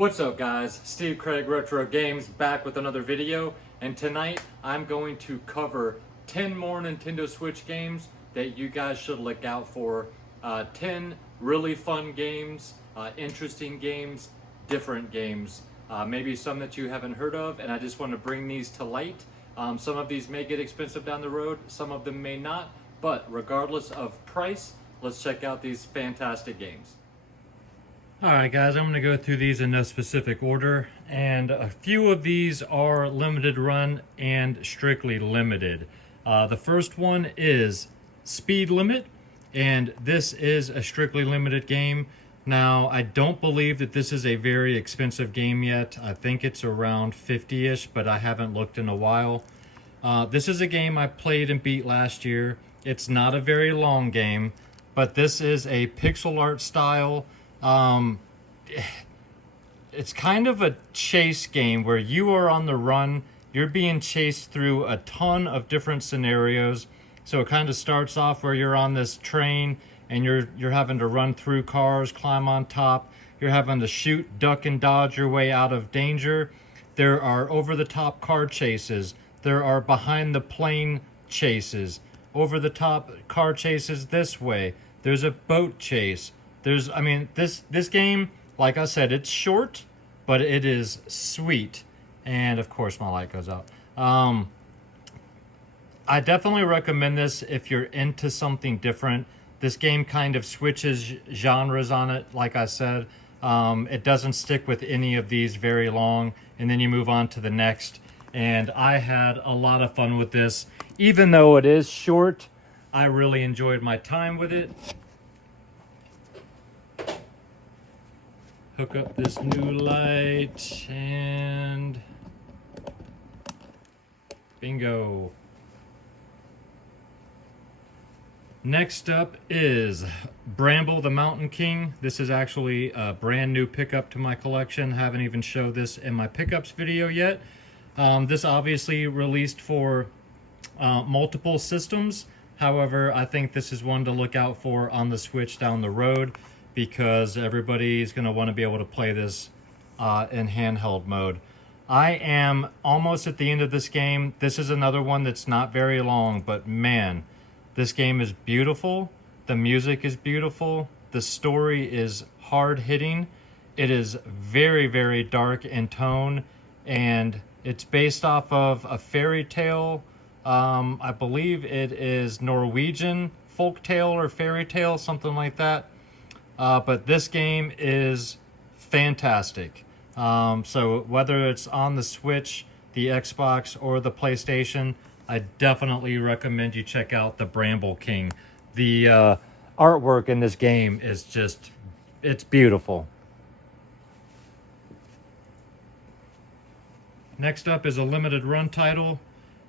What's up guys, Steve Craig Retro Games back with another video, and tonight I'm going to cover 10 more Nintendo Switch games that you guys should look out for. 10 really fun games, interesting games, different games, maybe some that you haven't heard of, and I just want to bring these to light. Some of these may get expensive down the road, some of them may not, but regardless of price, let's check out these fantastic games. Alright guys, I'm going to go through these in no specific order, and a few of these are limited run and strictly limited. The first one is Speed Limit, and this is a strictly limited game. Now, I don't believe that this is a very expensive game yet. I think it's around 50-ish, but I haven't looked in a while. This is a game I played and beat last year. It's not a very long game, but this is a pixel art style. It's kind of a chase game where you are on the run. You're being chased through a ton of different scenarios. So it kind of starts off where you're on this train and you're having to run through cars, climb on top. You're having to shoot, duck, and dodge your way out of danger. There are over-the-top car chases. There are behind-the-plane chases. Over-the-top car chases this way. There's a boat chase. This game, like I said, it's short, but it is sweet. And of course my light goes out. I definitely recommend this if you're into something different. This game kind of switches genres on it, like I said. It doesn't stick with any of these very long, and then you move on to the next. And I had a lot of fun with this. Even though it is short, I really enjoyed my time with it. Hook up this new light and bingo. Next up is Bramble the Mountain King. This is actually a brand new pickup to my collection. Haven't even showed this in my pickups video yet. This obviously released for multiple systems. However, I think this is one to look out for on the Switch down the road, because everybody's going to want to be able to play this in handheld mode. I am almost at the end of this game. This is another one that's not very long, but man, this game is beautiful. The music is beautiful. The story is hard-hitting. It is very, very dark in tone, and it's based off of a fairy tale. I believe it is Norwegian folk tale or fairy tale, something like that. But this game is fantastic. So whether it's on the Switch, the Xbox, or the PlayStation, I definitely recommend you check out the Bramble King. The artwork in this game is just, it's beautiful. Next up is a limited run title,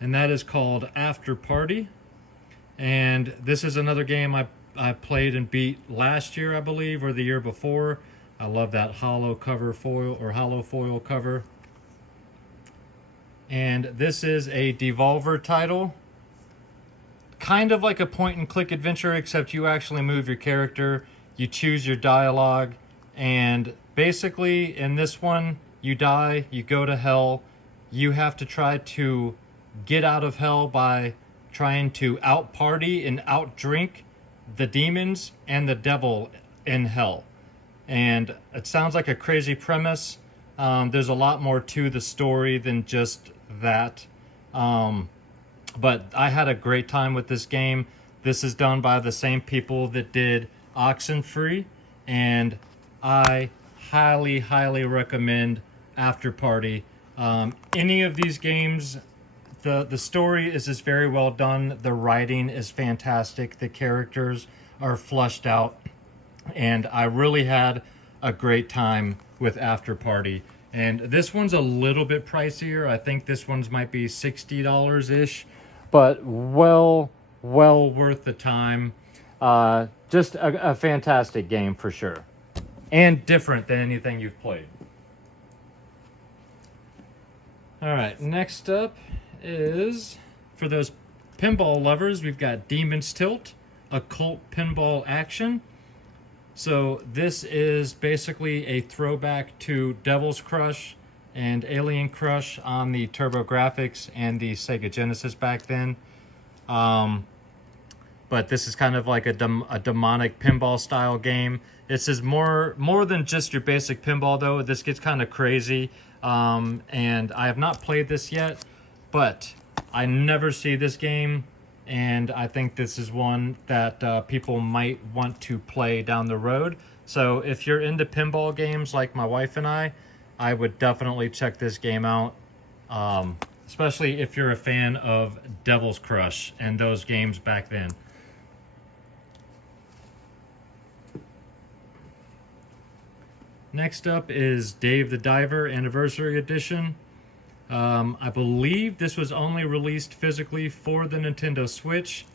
and that is called After Party. And this is another game I played and beat last year, I believe, or the year before. I love that hollow cover foil or hollow foil cover. And this is a Devolver title. Kind of like a point and click adventure, except you actually move your character, you choose your dialogue, and basically in this one, you die, you go to hell. You have to try to get out of hell by trying to out party and out drink the demons and the devil in hell. And it sounds like a crazy premise. There's a lot more to the story than just that. But I had a great time with this game. This is done by the same people that did Oxenfree, and I highly, highly recommend After Party. Any of these games, the story is just very well done. The writing is fantastic. The characters are fleshed out. And I really had a great time with After Party. And this one's a little bit pricier. I think this one's might be $60-ish. But well worth the time. Just a fantastic game for sure. And different than anything you've played. Alright, next up is, for those pinball lovers, we've got Demon's Tilt, Occult Pinball Action. So this is basically a throwback to Devil's Crush and Alien Crush on the TurboGrafx and the Sega Genesis back then. But this is kind of like a demonic pinball style game. This is more than just your basic pinball though. This gets kind of crazy. And I have not played this yet, but I never see this game, and I think this is one that people might want to play down the road. So if you're into pinball games like my wife and I would definitely check this game out. Especially if you're a fan of Devil's Crush and those games back then. Next up is Dave the Diver Anniversary Edition. I believe this was only released physically for the Nintendo Switch,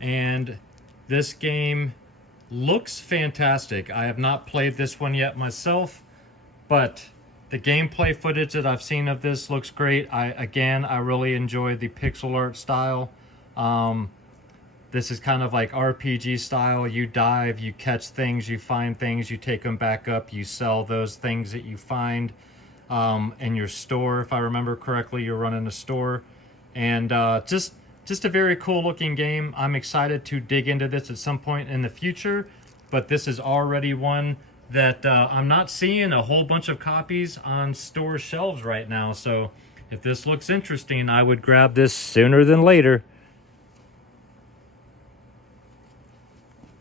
and this game looks fantastic. I have not played this one yet myself, but the gameplay footage that I've seen of this looks great. I really enjoy the pixel art style. This is kind of like RPG style. You dive, you catch things, you find things, you take them back up, you sell those things that you find in your store. If I remember correctly, you're running a store. And just a very cool looking game. I'm excited to dig into this at some point in the future, but this is already one that I'm not seeing a whole bunch of copies on store shelves right now. So if this looks interesting, I would grab this sooner than later.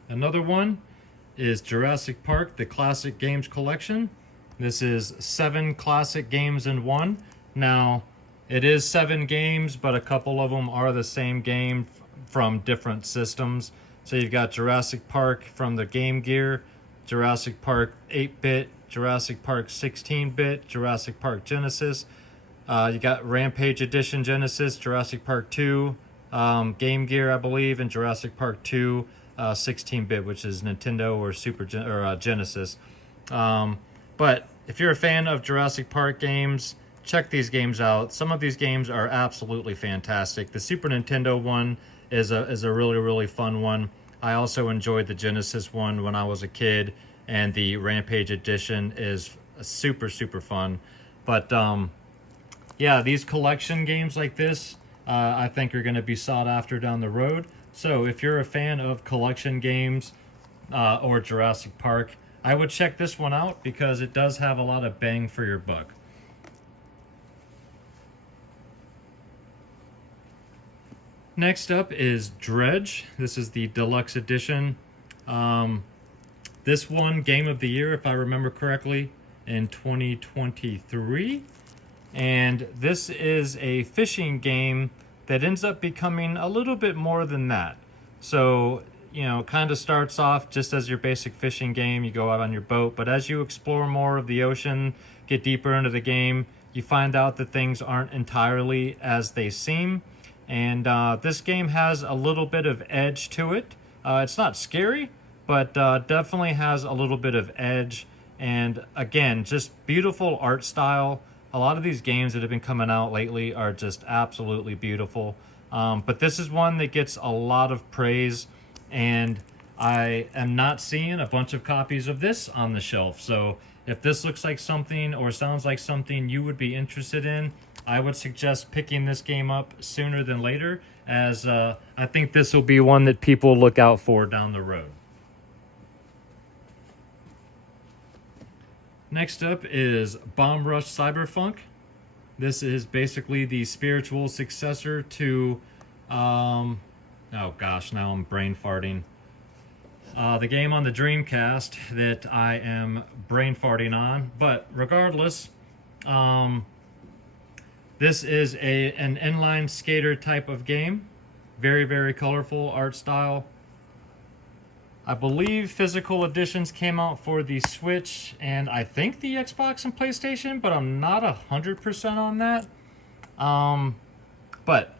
Another one is Jurassic Park, the Classic Games Collection. This is 7 classic games in one. Now, it is 7 games, but a couple of them are the same game from different systems. So you've got Jurassic Park from the Game Gear, Jurassic Park 8-bit, Jurassic Park 16-bit, Jurassic Park Genesis. You got Rampage Edition Genesis, Jurassic Park 2, Game Gear, I believe, and Jurassic Park 2 16-bit, which is Nintendo or Genesis. But if you're a fan of Jurassic Park games, check these games out. Some of these games are absolutely fantastic. The Super Nintendo one is a really fun one. I also enjoyed the Genesis one when I was a kid, and the Rampage Edition is super fun. But yeah, these collection games like this, I think are going to be sought after down the road. So if you're a fan of collection games or Jurassic Park, I would check this one out because it does have a lot of bang for your buck. Next up is Dredge. This is the deluxe edition. This won Game of the Year, if I remember correctly, in 2023. And this is a fishing game that ends up becoming a little bit more than that. So, you know, kind of starts off just as your basic fishing game. You go out on your boat, but as you explore more of the ocean, get deeper into the game, you find out that things aren't entirely as they seem. And this game has a little bit of edge to it. It's not scary, but definitely has a little bit of edge. And again, just beautiful art style. A lot of these games that have been coming out lately are just absolutely beautiful. But this is one that gets a lot of praise, and I am not seeing a bunch of copies of this on the shelf. So if this looks like something or sounds like something you would be interested in, I would suggest picking this game up sooner than later, as I think this will be one that people look out for down the road. Next up is Bomb Rush Cyberfunk. This is basically the spiritual successor to, oh gosh, now I'm brain farting. The game on the Dreamcast that I am brain farting on. But regardless, this is an inline skater type of game. Very colorful art style. I believe physical editions came out for the Switch and I think the Xbox and PlayStation, but I'm not 100% on that. But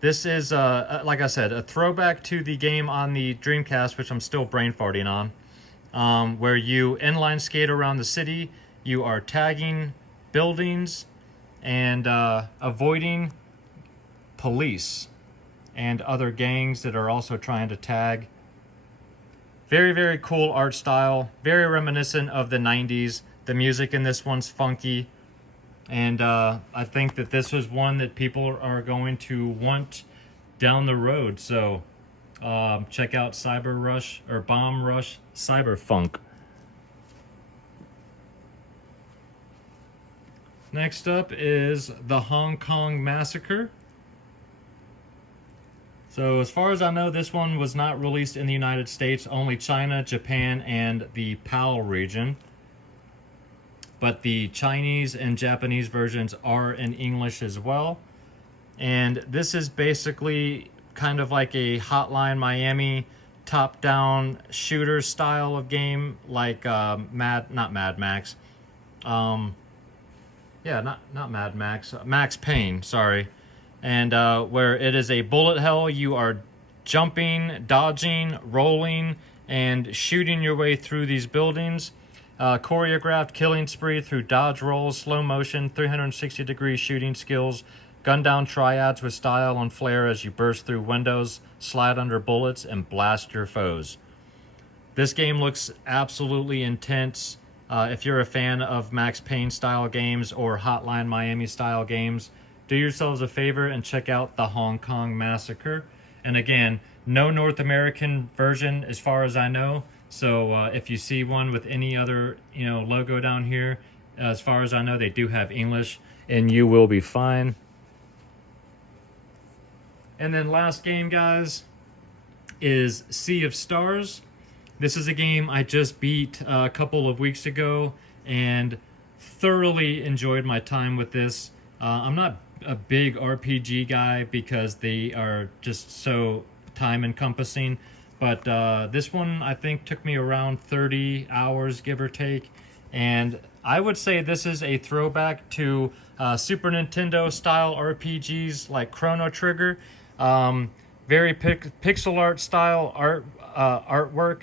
this is, like I said, a throwback to the game on the Dreamcast, which I'm still brain farting on, where you inline skate around the city. You are tagging buildings and avoiding police and other gangs that are also trying to tag Very, very cool art style. Very reminiscent of the 90s. The music in this one's funky. And I think that this was one that people are going to want down the road. So check out Cyber Rush or Bomb Rush Cyberfunk. Next up is the Hong Kong Massacre. So as far as I know, this one was not released in the United States, only China, Japan, and the PAL region. But the Chinese and Japanese versions are in English as well. And this is basically kind of like a Hotline Miami top-down shooter style of game, like not Mad Max. Not Mad Max. Max Payne, sorry. And where it is a bullet hell, you are jumping, dodging, rolling, and shooting your way through these buildings. Choreographed killing spree through dodge rolls, slow motion, 360-degree shooting skills, gun down triads with style and flair as you burst through windows, slide under bullets, and blast your foes. This game looks absolutely intense. If you're a fan of Max Payne style games or Hotline Miami style games, do yourselves a favor and check out the Hong Kong Massacre. And again, no North American version as far as I know. So if you see one with any other logo down here, as far as I know, they do have English, and you will be fine. And then last game, guys, is Sea of Stars. This is a game I just beat a couple of weeks ago and thoroughly enjoyed my time with this. I'm not a big RPG guy because they are just so time encompassing, but this one I think took me around 30 hours, give or take, and I would say this is a throwback to Super Nintendo style RPGs like Chrono Trigger. Very pixel art style artwork.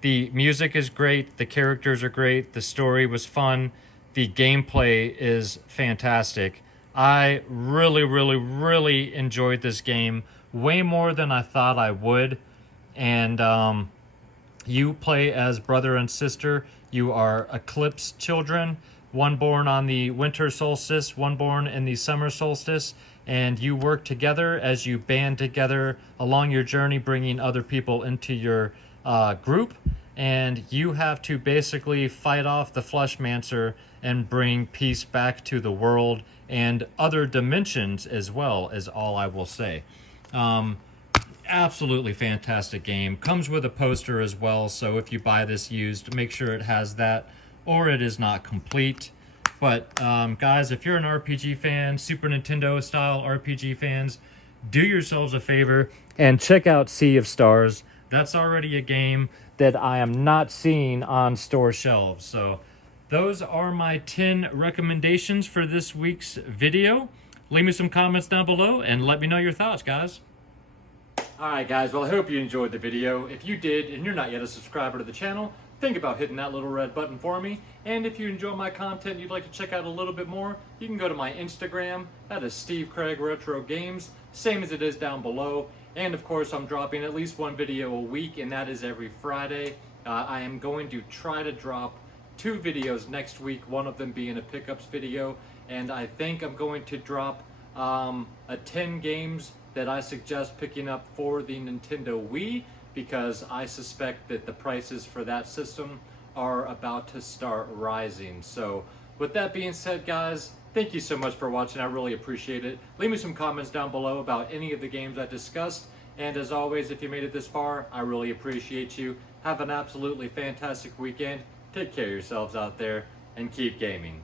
The music is great, the characters are great, the story was fun, the gameplay is fantastic. I really, really, really enjoyed this game way more than I thought I would. And you play as brother and sister. You are eclipse children, one born on the winter solstice, one born in the summer solstice. And you work together as you band together along your journey, bringing other people into your group. And you have to basically fight off the Fleshmancer and bring peace back to the world and other dimensions as well, is all I will say. Absolutely fantastic game. Comes with a poster as well, so if you buy this used, make sure it has that or it is not complete. But guys, if you're an RPG fan, Super Nintendo style RPG fans, do yourselves a favor and check out Sea of Stars. That's already a game that I am not seeing on store shelves. So those are my 10 recommendations for this week's video. Leave me some comments down below and let me know your thoughts, guys. Alright guys, well I hope you enjoyed the video. If you did and you're not yet a subscriber to the channel, think about hitting that little red button for me. And if you enjoy my content and you'd like to check out a little bit more, you can go to my Instagram. That is Steve Craig Retro Games, same as it is down below. And of course I'm dropping at least one video a week, and that is every Friday. I am going to try to drop 2 videos next week, one of them being a pickups video, and I think I'm going to drop a 10 games that I suggest picking up for the Nintendo Wii, because I suspect that the prices for that system are about to start rising. So with that being said, guys, thank you so much for watching. I really appreciate it. Leave me some comments down below about any of the games I discussed. And as always, if you made it this far, I really appreciate you. Have an absolutely fantastic weekend. Take care of yourselves out there and keep gaming.